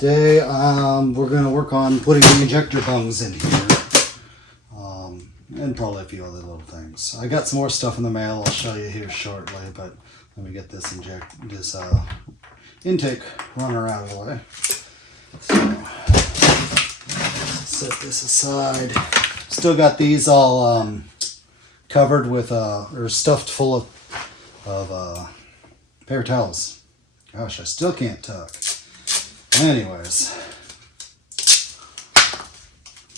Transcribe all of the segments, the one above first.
Today we're going to work on putting the injector bungs in here, and probably a few other little things. I got some more stuff in the mail I'll show you here shortly, but let me get this intake runner out of the way. So, set this aside. Still got these all covered with or stuffed full of paper towels. Gosh, I still can't talk. Anyways,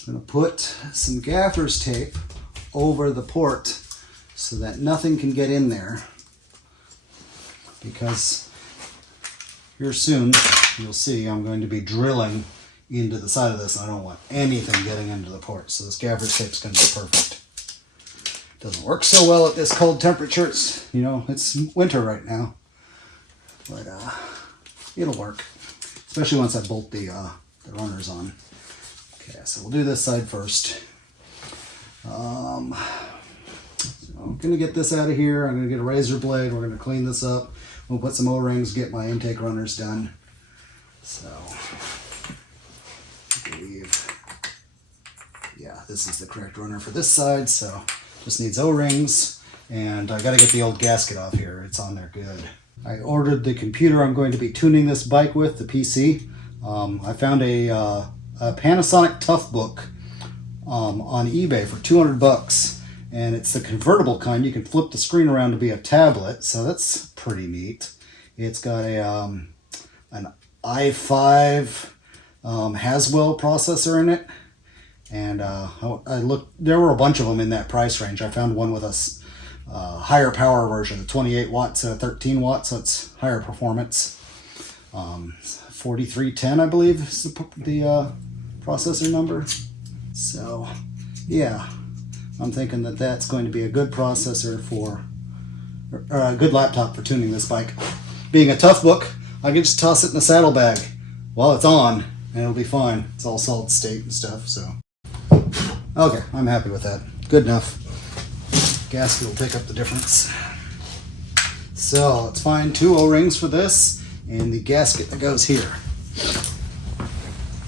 I'm going to put some gaffer's tape over the port so that nothing can get in there, because here soon you'll see I'm going to be drilling into the side of this. I don't want anything getting into the port, so this gaffer's tape is going to be perfect. Doesn't work so well at this cold temperature. It's, you know, it's winter right now, but it'll work. Especially once I bolt the runners on. Okay, so we'll do this side first. So I'm going to get this out of here. I'm going to get a razor blade. We're going to clean this up. We'll put some O-rings, get my intake runners done. So, I believe, yeah, this is the correct runner for this side. So, just needs O-rings. And I got to get the old gasket off here. It's on there good. I ordered the computer I'm going to be tuning this bike with, the PC. I found a Panasonic Toughbook on eBay for 200 bucks, and it's the convertible kind. You can flip the screen around to be a tablet, so that's pretty neat. It's got an i5 Haswell processor in it, and I looked. There were a bunch of them in that price range. I found one with a higher power version, the 28 watts, 13 watts, so it's higher performance. 4310, I believe, is the processor number. So, yeah, I'm thinking that that's going to be a good processor for, or a good laptop for tuning this bike. Being a Toughbook, I can just toss it in the saddlebag while it's on, and it'll be fine. It's all solid state and stuff, so. Okay, I'm happy with that. Good enough. Gasket will pick up the difference. So let's find 2 O-rings for this and the gasket that goes here.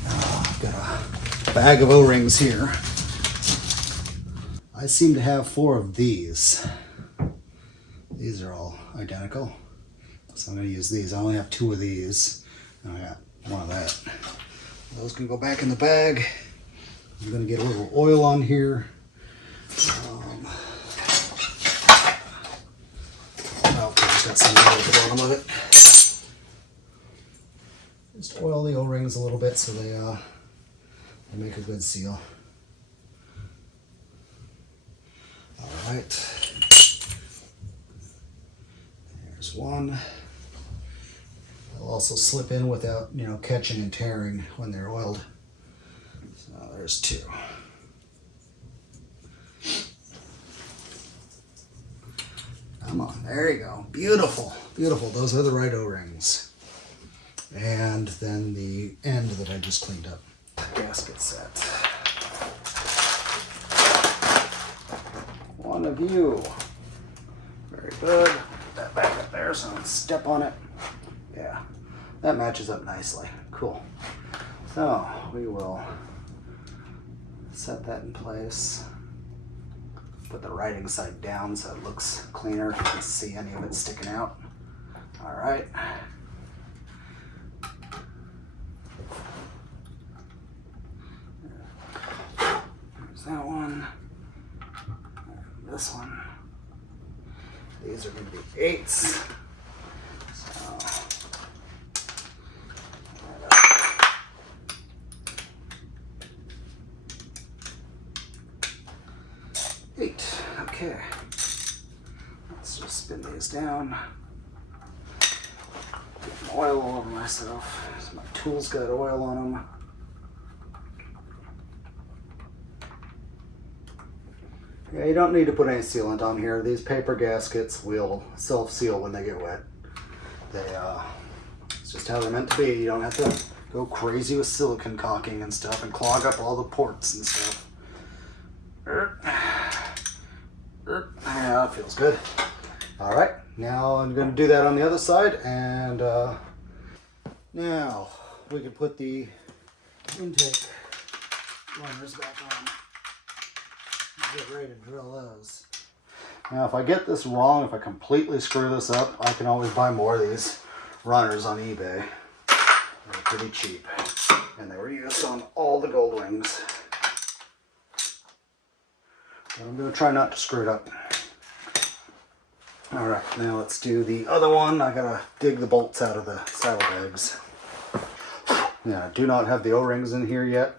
I've got a bag of O-rings here. I seem to have 4 of these. These are all identical, so I'm going to use these. I only have 2 of these, and I got 1 of that. Those can go back in the bag. I'm going to get a little oil on here. Got some oil at the bottom of it. Just oil the O-rings a little bit so they make a good seal. All right. There's 1. They'll also slip in without, you know, catching and tearing when they're oiled. So there's 2. Come on, there you go. Beautiful, beautiful. Those are the right O-rings. And then the end that I just cleaned up. Gasket set. 1 of you. Very good. Put that back up there so I don't step on it. Yeah, that matches up nicely. Cool. So we will set that in place. Put the writing side down so it looks cleaner. You can see any of it sticking out. All right. There's that one. And this one. These are going to be 8s. So. 8. Okay. Let's just spin these down. Get some oil all over myself. So my tools got oil on them. Yeah, you don't need to put any sealant on here. These paper gaskets will self-seal when they get wet. It's just how they're meant to be. You don't have to go crazy with silicone caulking and stuff and clog up all the ports and stuff. Yeah, that feels good. All right, now I'm going to do that on the other side, and now we could put the intake runners back on. Get ready to drill those. Now, if I get this wrong, if I completely screw this up, I can always buy more of these runners on eBay. They're pretty cheap, and they were used on all the Goldwings. But I'm going to try not to screw it up. Alright, now let's do the other one. I gotta dig the bolts out of the saddlebags. Yeah, I do not have the O-rings in here yet.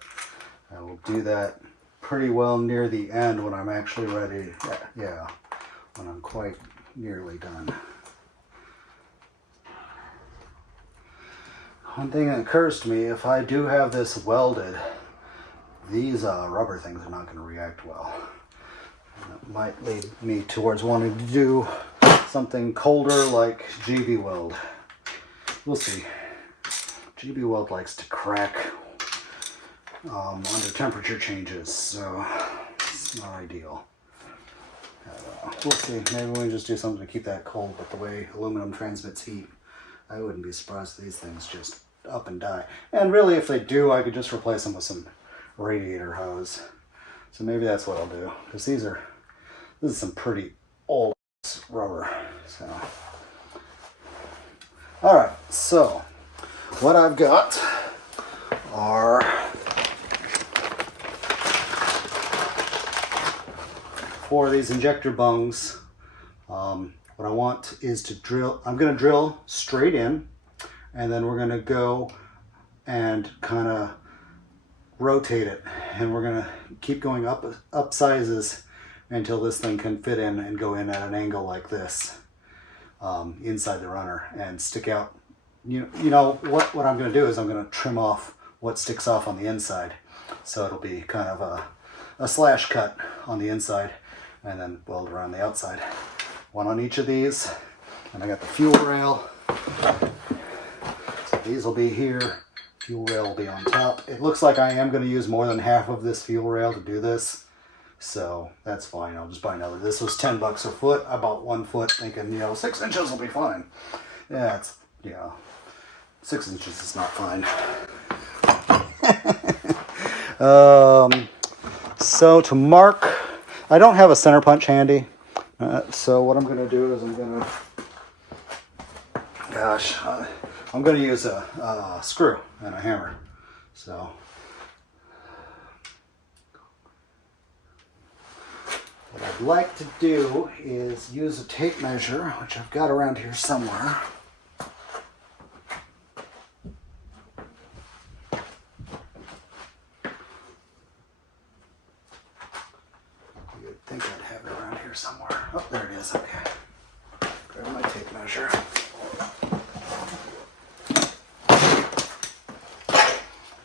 I will do that pretty well near the end when I'm actually ready. Yeah, when I'm quite nearly done. One thing that occurs to me, if I do have this welded, these rubber things are not going to react well. That might lead me towards wanting to do something colder like GB Weld. We'll see. GB Weld likes to crack under temperature changes, so it's not ideal. We'll see. Maybe we can just do something to keep that cold, but the way aluminum transmits heat, I wouldn't be surprised if these things just up and die. And really, if they do, I could just replace them with some radiator hose. So maybe that's what I'll do, because this is some pretty old rubber. So, all right. So, what I've got are for these injector bungs. What I want is to drill. I'm going to drill straight in, and then we're going to go and kind of rotate it, and we're going to keep going up sizes until this thing can fit in and go in at an angle like this inside the runner and stick out. You know what I'm going to do is I'm going to trim off what sticks off on the inside, so it'll be kind of a slash cut on the inside, and then weld around the outside. One on each of these, and I got the fuel rail. So these will be here. Fuel rail will be on top. It looks like I am going to use more than half of this fuel rail to do this, so that's fine. I'll just buy another. This was $10 a foot. I bought 1 foot thinking, 6 inches will be fine. Yeah, 6 inches is not fine. So to mark, I don't have a center punch handy. So what I'm going to do is I'm going to use a screw and a hammer. So what I'd like to do is use a tape measure, which I've got around here somewhere. You'd think I'd have it around here somewhere. Oh, there it is. Okay. Grab my tape measure.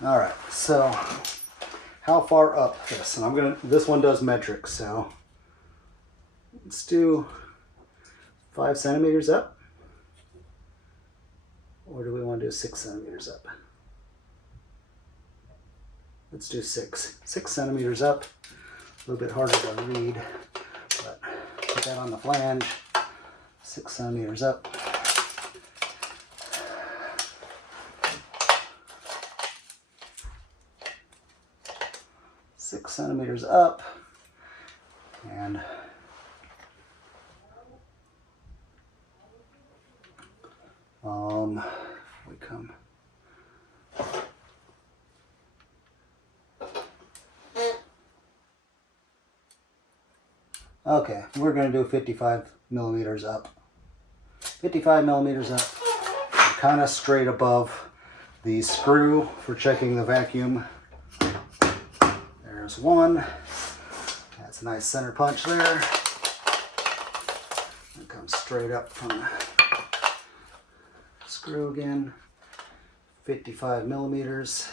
All right. So, how far up this? And this one does metric, so let's do 5 centimeters up. Or do we want to do 6 centimeters up? Let's do 6. 6 centimeters up. A little bit harder to read, but put that on the flange. 6 centimeters up. Six centimeters up, and we come. Okay, we're going to do 55 millimeters up. 55 millimeters up, kind of straight above the screw for checking the vacuum. There's one. That's a nice center punch there. It comes straight up from the screw again. 55 millimeters.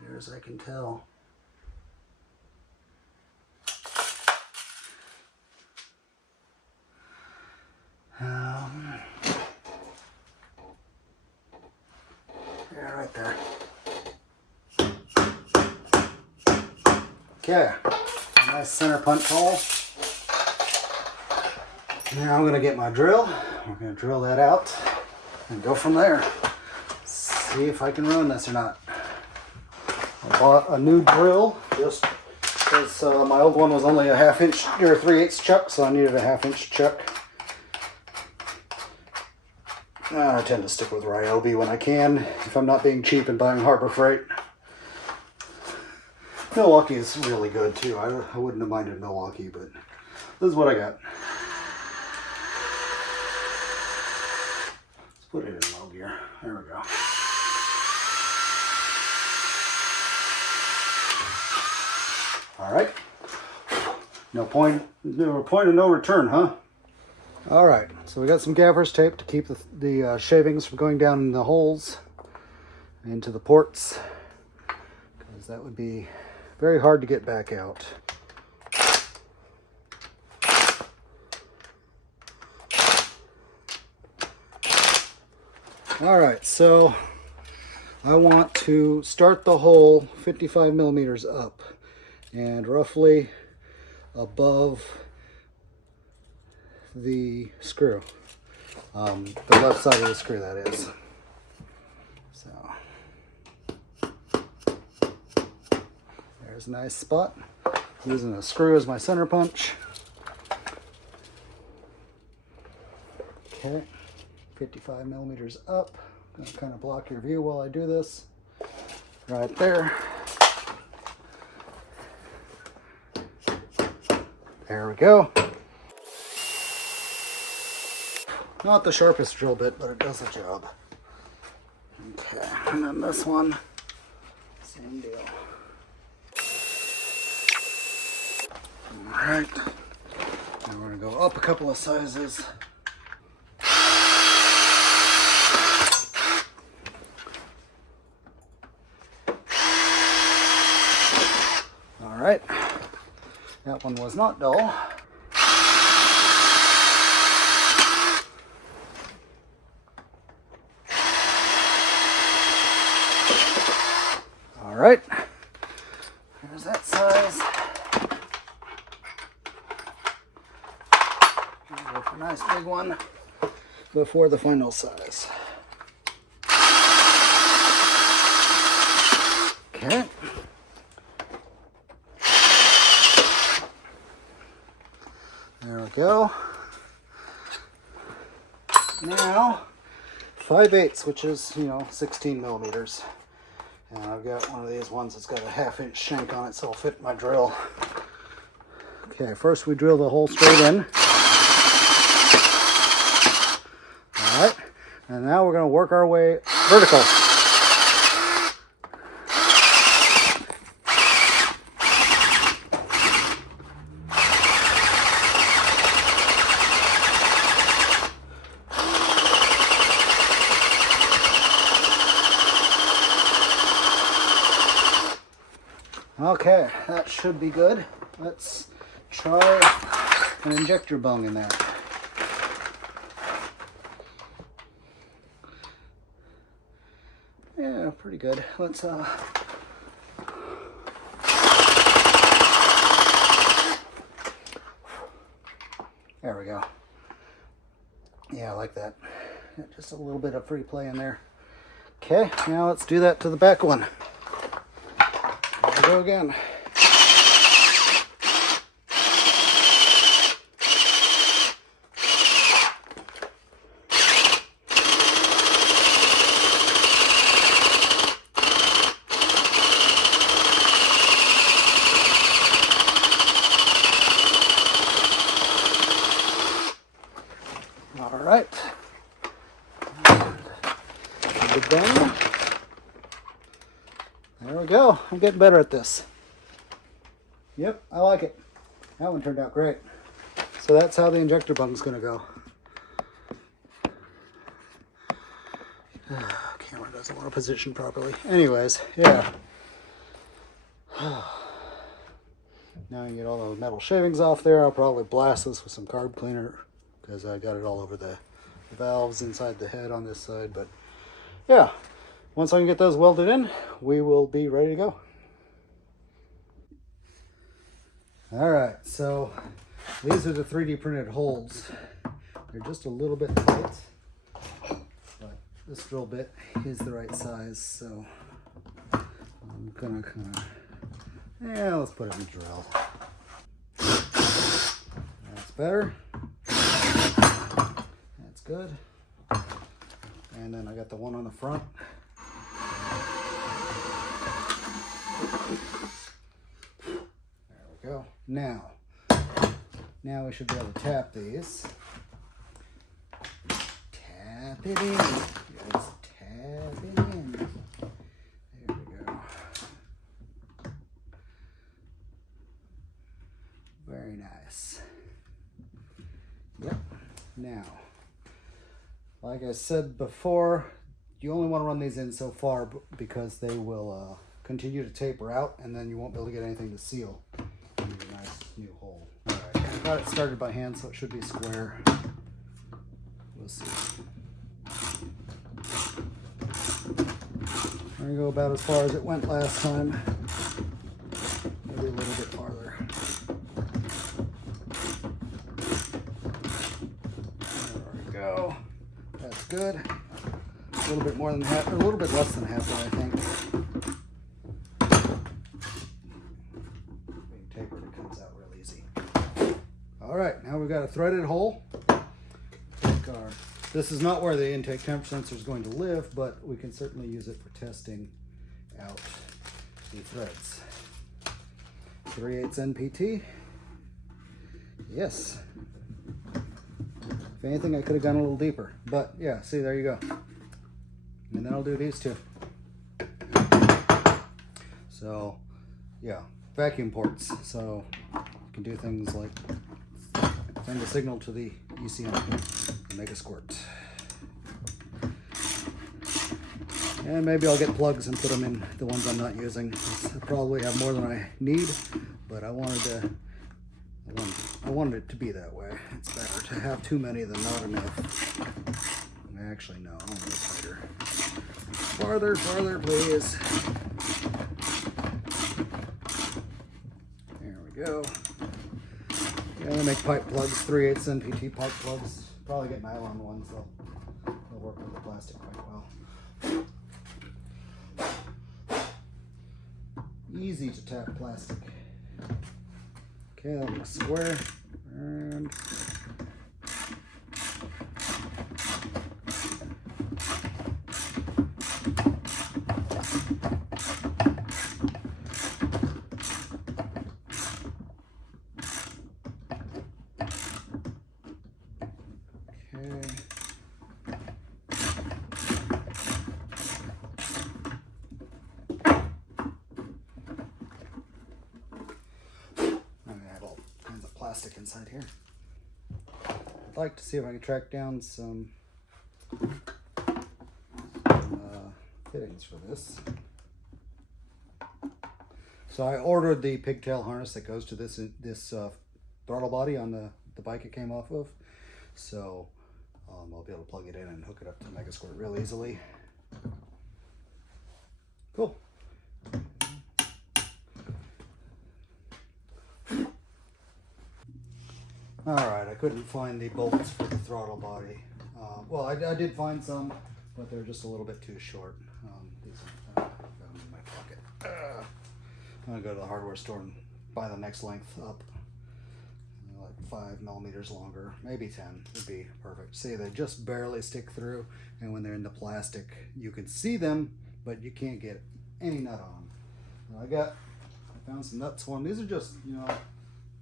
Near as I can tell. Yeah, right there. Okay, nice center punch hole. Now I'm going to get my drill. We're going to drill that out and go from there. See if I can run this or not. I bought a new drill just because my old one was only a 1/2 inch or 3/8 chuck, so I needed a 1/2 inch chuck. I tend to stick with Ryobi when I can, if I'm not being cheap and buying Harbor Freight. Milwaukee is really good too. I wouldn't have minded Milwaukee, but this is what I got. Let's put it in low gear. There we go. All right. No point of no return, huh? All right. So we got some gaffer's tape to keep the shavings from going down in the holes into the ports, because that would be very hard to get back out. All right, so I want to start the hole 55 millimeters up and roughly above the screw, the left side of the screw, that is. So there's a nice spot. Using a screw as my center punch. Okay, 55 millimeters up. I'm gonna kind of block your view while I do this. Right there. There we go. Not the sharpest drill bit, but it does the job. Okay, and then this one, same deal. All right, now we're gonna go up a couple of sizes. All right, that one was not dull. All right, there's that size. Go for a nice big one before the final size. Okay. There we go. Now, 5/8, which is, 16 millimeters. And I've got one of these ones that's got a 1/2 inch shank on it, so it'll fit my drill. Okay, first we drill the hole straight in. All right, and now we're going to work our way vertical. Okay, that should be good. Let's try an injector bung in there. Yeah, pretty good. Let's there we go. Yeah, I like that. Just a little bit of free play in there. Okay, now let's do that to the back one. Here we go again. All right. Good bang. There we go. I'm getting better at this. Yep, I like it. That one turned out great. So that's how the injector bung's going to go. Camera doesn't want to position properly. Anyways, yeah. Now you get all those metal shavings off there. I'll probably blast this with some carb cleaner because I got it all over the valves inside the head on this side. But yeah, once I can get those welded in, we will be ready to go. All right, so these are the 3D printed holes They're just a little bit tight, but this drill bit is the right size, so I'm gonna kind of, yeah, let's put it in the drill. That's better. That's good. And then I got the one on the front. There we go. Now we should be able to tap these. Tap it in. Just tap it in. There we go. Very nice. Yep. Now, like I said before, you only want to run these in so far because they will continue to taper out, and then you won't be able to get anything to seal in your nice new hole. All right, I got it started by hand, so it should be square. We'll see. I'm gonna go about as far as it went last time. Maybe a little bit farther. There we go. That's good. A little bit more than half, or a little bit less than halfway, I think. Being tapered, it comes out real easy. All right, now we've got a threaded hole. This is not where the intake temp sensor is going to live, but we can certainly use it for testing out the threads. 3/8 NPT. Yes. If anything, I could have gone a little deeper, but yeah, see, there you go. And then I'll do these two. So, yeah, vacuum ports. So you can do things like send a signal to the ECM and make a squirt. And maybe I'll get plugs and put them in the ones I'm not using. I probably have more than I need, but I wanted it to be that way. It's better to have too many than not enough. Actually, no, I'll go tighter. Farther, farther, please. There we go. I'm gonna make pipe plugs, 3/8 NPT pipe plugs. Probably get nylon ones, they'll work with the plastic quite well. Easy to tap plastic. Okay, that looks square. And plastic inside here. I'd like to see if I can track down some fittings for this. So I ordered the pigtail harness that goes to this throttle body on the bike it came off of. So I'll be able to plug it in and hook it up to the Mega Squirt real easily. Cool. Alright, I couldn't find the bolts for the throttle body. Well, I did find some, but they're just a little bit too short. These are in my pocket. I'm going to go to the hardware store and buy the next length up. Like 5 millimeters longer, maybe 10 would be perfect. See, they just barely stick through, and when they're in the plastic, you can see them, but you can't get any nut on them. I found some nuts for them. These are just,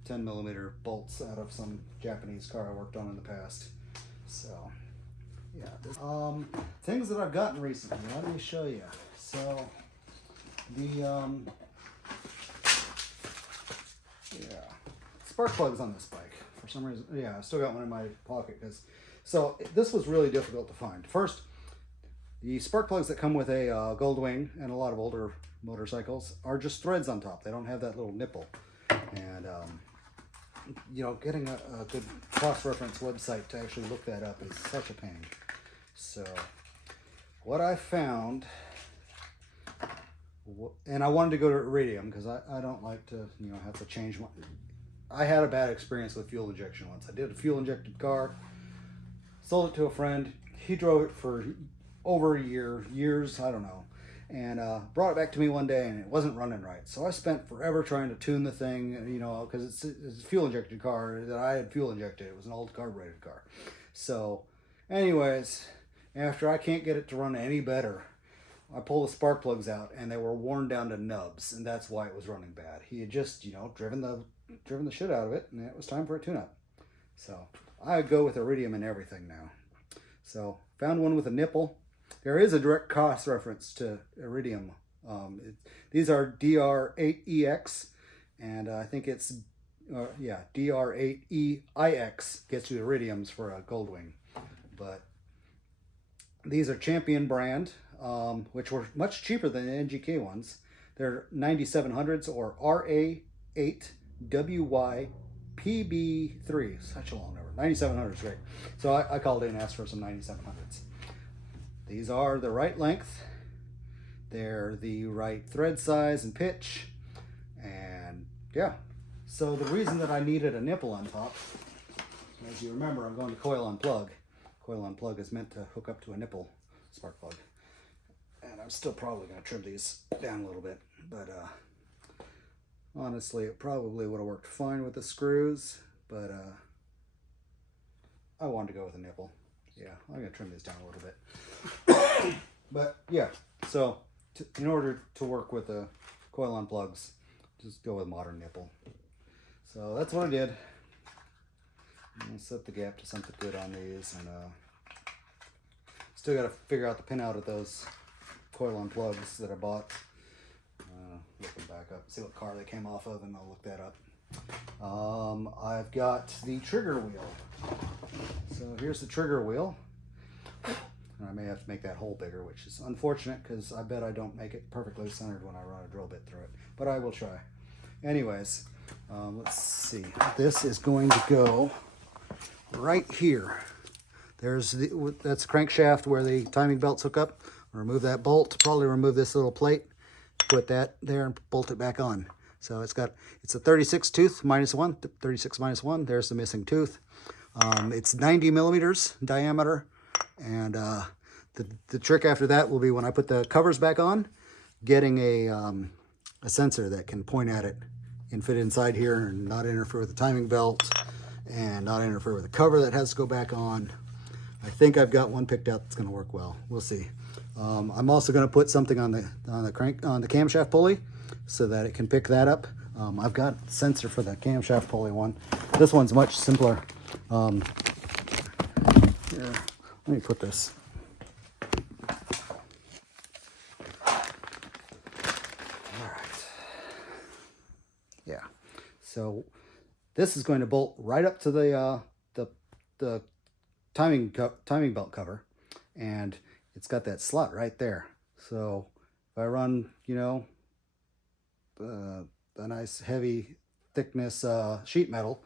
10 millimeter bolts out of some Japanese car I worked on in the past. So, yeah. Things that I've gotten recently. Let me show you. So, spark plugs on this bike. For some reason, I still got one in my pocket. So, this was really difficult to find. First, the spark plugs that come with a Goldwing and a lot of older motorcycles are just threads on top. They don't have that little nipple. And, getting a good cross-reference website to actually look that up is such a pain. So, what I found, and I wanted to go to iridium because I don't like to, have to change my. I had a bad experience with fuel injection once. I did a fuel-injected car. sold it to a friend. He drove it for over a years, I don't know. And brought it back to me one day, and it wasn't running right. So I spent forever trying to tune the thing, you know, because it's a fuel injected car that I had fuel injected. It was an old carbureted car. So anyways, after I can't get it to run any better, I pulled the spark plugs out, and they were worn down to nubs, and that's why it was running bad. He had just, you know, driven the shit out of it, and it was time for a tune-up. So I go with iridium and everything now. So found one with a nipple. There is a direct cost reference to iridium. These are DR8EX, and I think it's DR8EIX gets you iridiums for a Goldwing. But these are Champion brand, which were much cheaper than the NGK ones. They're 9700s or RA8WYPB3. Such a long number. 9700 is great. So I called in and asked for some 9700s. These are the right length. They're the right thread size and pitch. And yeah. So the reason that I needed a nipple on top, as you remember, I'm going to coil on plug. Coil on plug is meant to hook up to a nipple spark plug. And I'm still probably going to trim these down a little bit. But honestly, it probably would have worked fine with the screws. But I wanted to go with a nipple. Yeah, I'm going to trim these down a little bit. But yeah, so in order to work with the coil on plugs, just go with modern nipple. So that's what I did. I'm going to set the gap to something good on these, and still got to figure out the pin out of those coil on plugs that I bought. Look them back up, see what car they came off of, and I'll look that up. I've got the trigger wheel. So here's the trigger wheel. And I may have to make that hole bigger, which is unfortunate because I bet I don't make it perfectly centered when I run a drill bit through it. But I will try. Anyways, let's see. This is going to go right here. That's the crankshaft where the timing belts hook up. Remove that bolt. Probably remove this little plate. Put that there and bolt it back on. So it's a 36 tooth minus one. 36 minus one. There's the missing tooth. It's 90 millimeters diameter. And the trick after that will be when I put the covers back on, getting a sensor that can point at it and fit inside here and not interfere with the timing belt and not interfere with the cover that has to go back on. I think I've got one picked out that's going to work well. We'll see. I'm also going to put something on the camshaft pulley so that it can pick that up. I've got a sensor for the camshaft pulley one. This one's much simpler. Here, let me put this. All right. Yeah. So this is going to bolt right up to the timing belt cover, and it's got that slot right there. So if I run, you know, the nice heavy thickness sheet metal,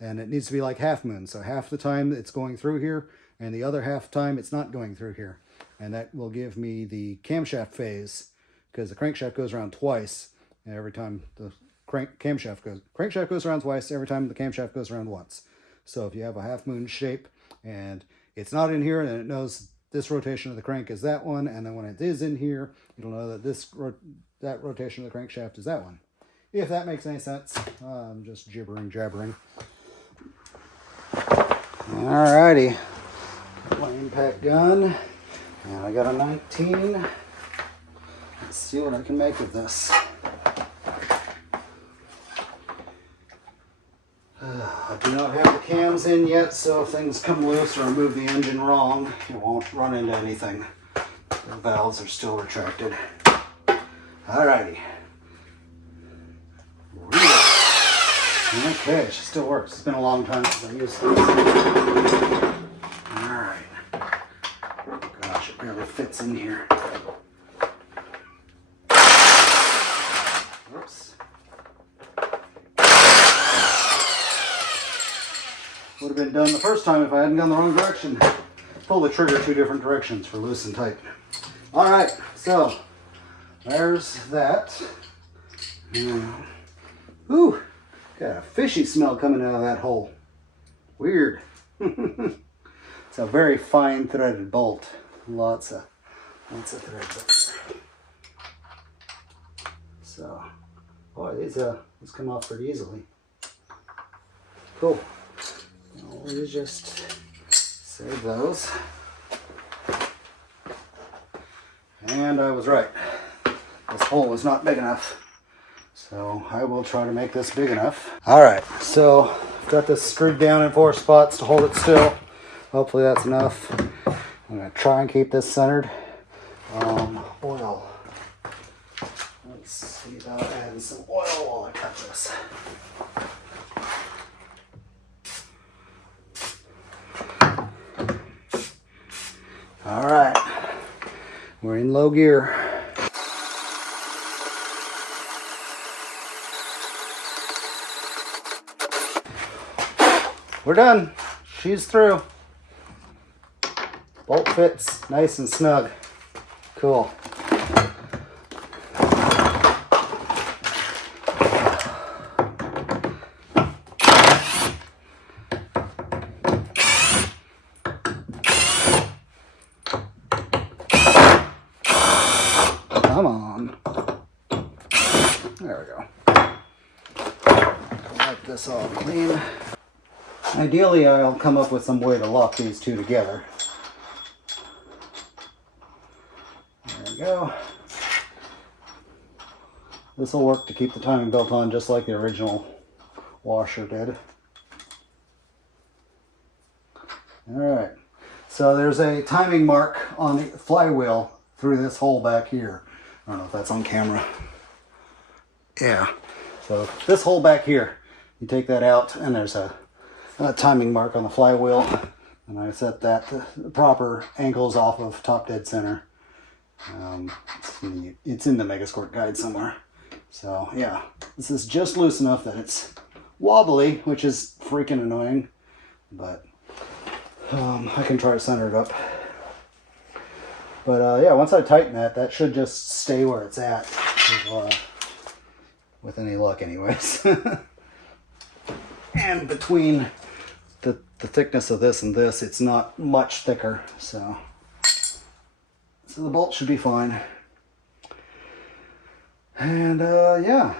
and it needs to be like half moon. So half the time it's going through here, and the other half time it's not going through here. And that will give me the camshaft phase, because the crankshaft goes around twice, and every time the crankshaft goes around twice, every time the camshaft goes around once. So if you have a half moon shape and it's not in here, then it knows this rotation of the crank is that one, and then when it is in here, it'll know that that rotation of the crankshaft is that one. If that makes any sense. I'm just jabbering. Alrighty, my impact gun, and I got a 19. Let's see what I can make of this. I do not have the cams in yet, so if things come loose or I move the engine wrong, it won't run into anything. The valves are still retracted. Alrighty. Okay, it still works. It's been a long time since I used this. Alright. Gosh, it barely fits in here. Whoops. Would have been done the first time if I hadn't gone the wrong direction. Pull the trigger 2 different directions for loose and tight. Alright, so there's that. Ooh. Got a fishy smell coming out of that hole. Weird. It's a very fine threaded bolt. Lots of thread. So, boy, these come off pretty easily. Cool. We'll just save those. And I was right. This hole was not big enough. So I will try to make this big enough. Alright, so I've got this screwed down in 4 spots to hold it still. Hopefully that's enough. I'm going to try and keep this centered. Oil. Let's see about adding some oil while I cut this. Alright, we're in low gear. We're done. She's through. Bolt fits nice and snug. Cool. Come on. There we go. Wipe this all clean. Ideally, I'll come up with some way to lock these two together. There we go. This will work to keep the timing belt on just like the original washer did. Alright, so there's a timing mark on the flywheel through this hole back here. I don't know if that's on camera. Yeah, so this hole back here, you take that out and there's a timing mark on the flywheel, and I set that the proper angles off of top dead center. It's in the Megasquirt guide somewhere. So yeah, this is just loose enough that it's wobbly, which is freaking annoying, but I can try to center it up. But yeah, once I tighten that, that should just stay where it's at, with any luck anyways. And between the thickness of this and this, it's not much thicker, so the bolt should be fine. And yeah,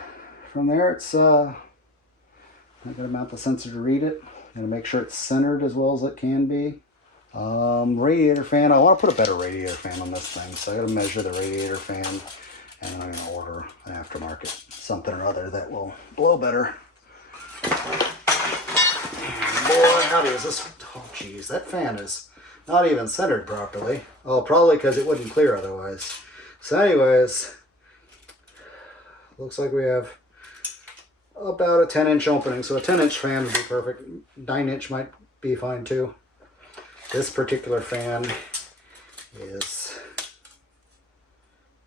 from there it's I'm gonna mount the sensor to read it. I'm gonna make sure it's centered as well as it can be. Radiator fan, I want to put a better radiator fan on this thing, so I gotta measure the radiator fan, and I'm gonna order an aftermarket something or other that will blow better. Boy, howdy, is this... Oh, geez, that fan is not even centered properly. Oh, probably because it wouldn't clear otherwise. So anyways, looks like we have about a 10-inch opening. So a 10-inch fan would be perfect. 9-inch might be fine too. This particular fan is,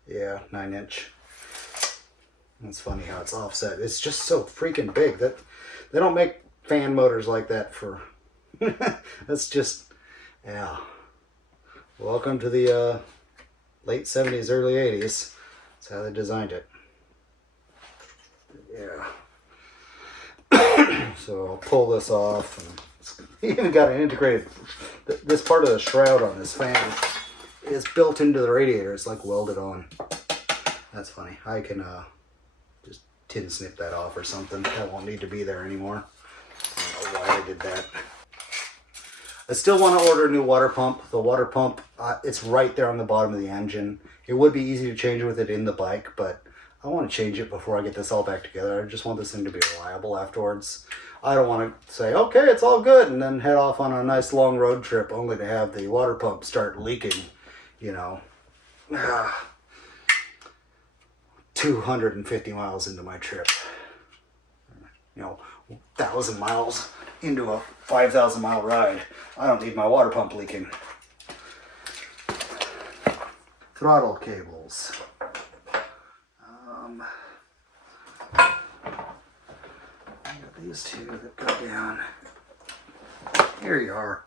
yeah, 9-inch. It's funny how it's offset. It's just so freaking big that they don't make fan motors like that for... That's just... Yeah. Welcome to the late 70s, early 80s. That's how they designed it. Yeah. So I'll pull this off. And it's even got an integrated... This part of the shroud on this fan is built into the radiator. It's like welded on. That's funny. I can just tin snip that off or something. That won't need to be there anymore. I don't know why I did that. I still want to order a new water pump. The water pump, it's right there on the bottom of the engine. It would be easy to change with it in the bike, but I want to change it before I get this all back together. I just want this thing to be reliable afterwards. I don't want to say, okay, it's all good, and then head off on a nice long road trip only to have the water pump start leaking, you know, 250 miles into my trip. You know, 1,000 miles into a 5,000 mile ride. I don't need my water pump leaking. Throttle cables. I got these two that go down. Here you are.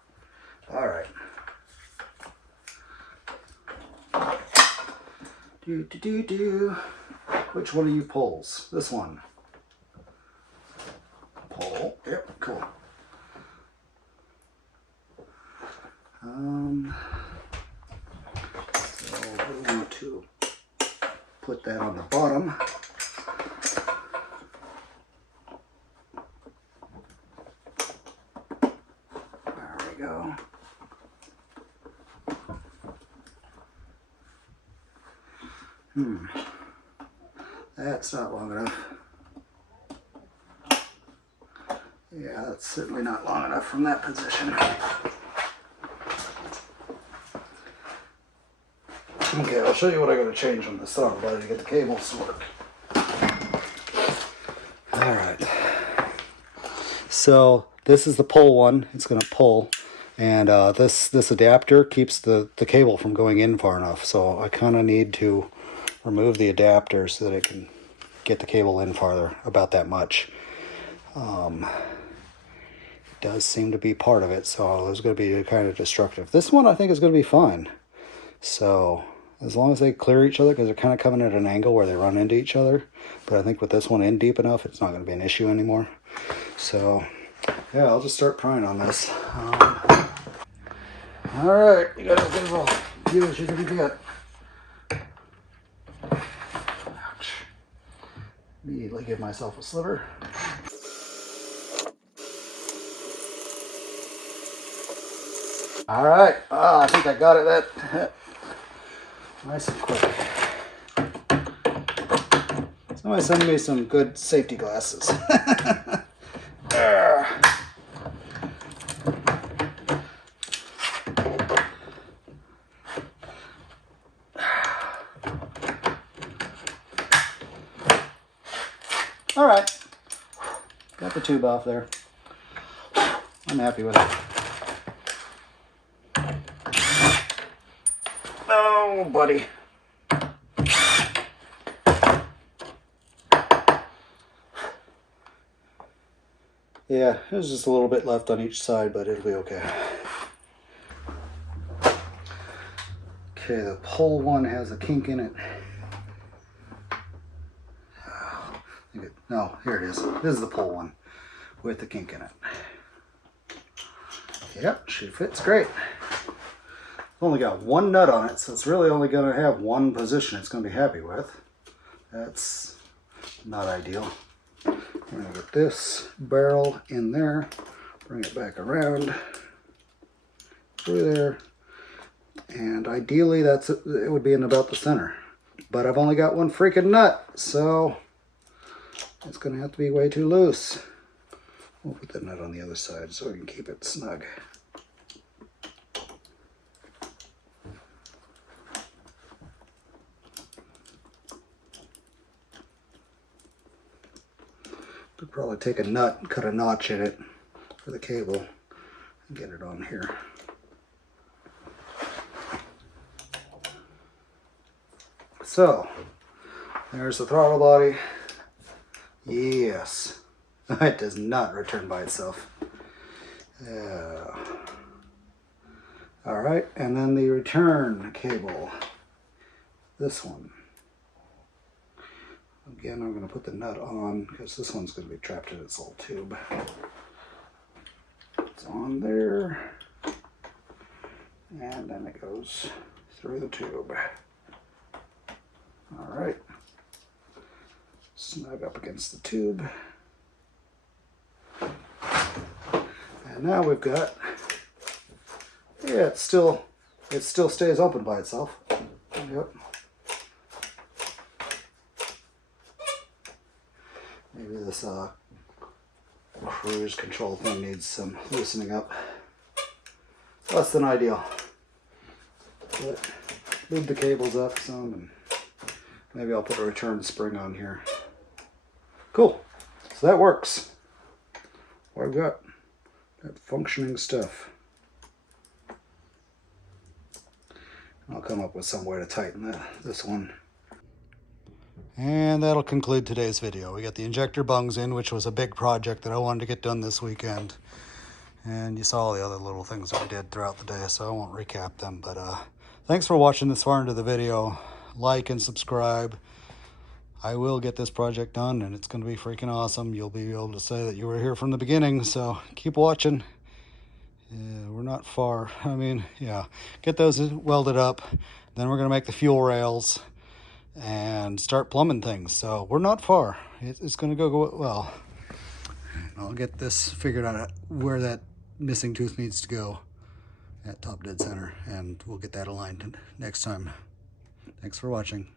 All right. Which one of you pulls? This one. Pull. Yep, cool. So we want to put that on the bottom. There we go. That's not long enough. Yeah, that's certainly not long enough from that position. Okay, I'll show you what I got to change on this throttle body to get the cables to work. Alright. So this is the pull one. It's going to pull. And this adapter keeps the cable from going in far enough. So I kind of need to remove the adapter so that it can get the cable in farther, about that much. It does seem to be part of it, so it's going to be kind of destructive. This one I think is going to be fine. So as long as they clear each other, because they're kind of coming at an angle where they run into each other. But I think with this one in deep enough, it's not going to be an issue anymore. So yeah, I'll just start prying on this. Alright, you got as good of a view as you can get. Ouch. Immediately give myself a sliver. Alright, I think I got it that nice and quick. Somebody send me some good safety glasses. Alright, got the tube off there. I'm happy with it. Oh, buddy. Yeah, there's just a little bit left on each side, but it'll be okay. Okay, the pull one has a kink in it. No, here it is. This is the pull one with the kink in it. Yep, she fits great. Only got one nut on it, so it's really only going to have one position it's going to be happy with. That's not ideal. We're going to get this barrel in there, bring it back around through there, and ideally it would be in about the center. But I've only got one freaking nut, so it's going to have to be way too loose. We'll put that nut on the other side so we can keep it snug. Could probably take a nut and cut a notch in it for the cable and get it on here. So, there's the throttle body. Yes, it does not return by itself. Alright, and then the return cable. This one. Again, I'm going to put the nut on because this one's going to be trapped in its little tube. It's on there. And then it goes through the tube. Alright. Snug up against the tube. And now we've got, yeah, it still stays open by itself. Yep. Maybe this cruise control thing needs some loosening up. Less than ideal. But move the cables up some, and maybe I'll put a return spring on here. Cool. So that works. Well, I've got that functioning stuff. I'll come up with some way to tighten this one. And that'll conclude today's video. We got the injector bungs in, which was a big project that I wanted to get done this weekend. And you saw all the other little things that we did throughout the day, so I won't recap them. But thanks for watching this far into the video. Like and subscribe. I will get this project done, and it's going to be freaking awesome. You'll be able to say that you were here from the beginning, so keep watching. Yeah, we're not far. I mean, yeah, get those welded up. Then we're going to make the fuel rails and start plumbing things. So we're not far. It's going to go well. I'll get this figured out where that missing tooth needs to go at top dead center, and we'll get that aligned next time. Thanks for watching.